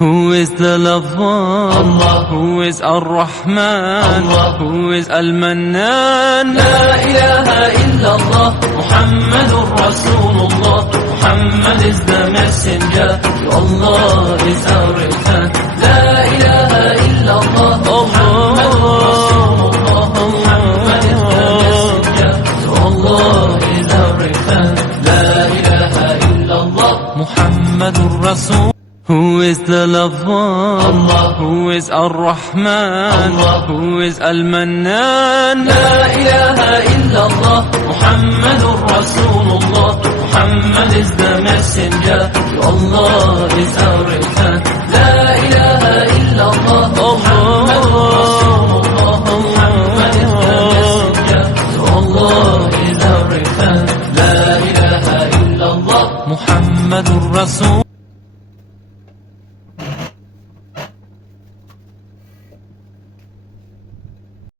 Who is the lover? Allah. Who is Ar-Rahman? Allah. Who is Al-Mannan? La ilaha illallah, Muhammadur Rasulullah. Muhammad is the messenger, to Allah is our return. La ilaha illallah, Muhammadur Rasulullah. Muhammad is the messenger, to Allah is our return. La ilaha illallah, Muhammadur Rasul. Who is the lover? Allah. Who is Ar-Rahman? Allah. Who is Al-Mannan? La ilaha illallah, Muhammadur Rasulullah. Muhammad is the messenger, to Allah is our return.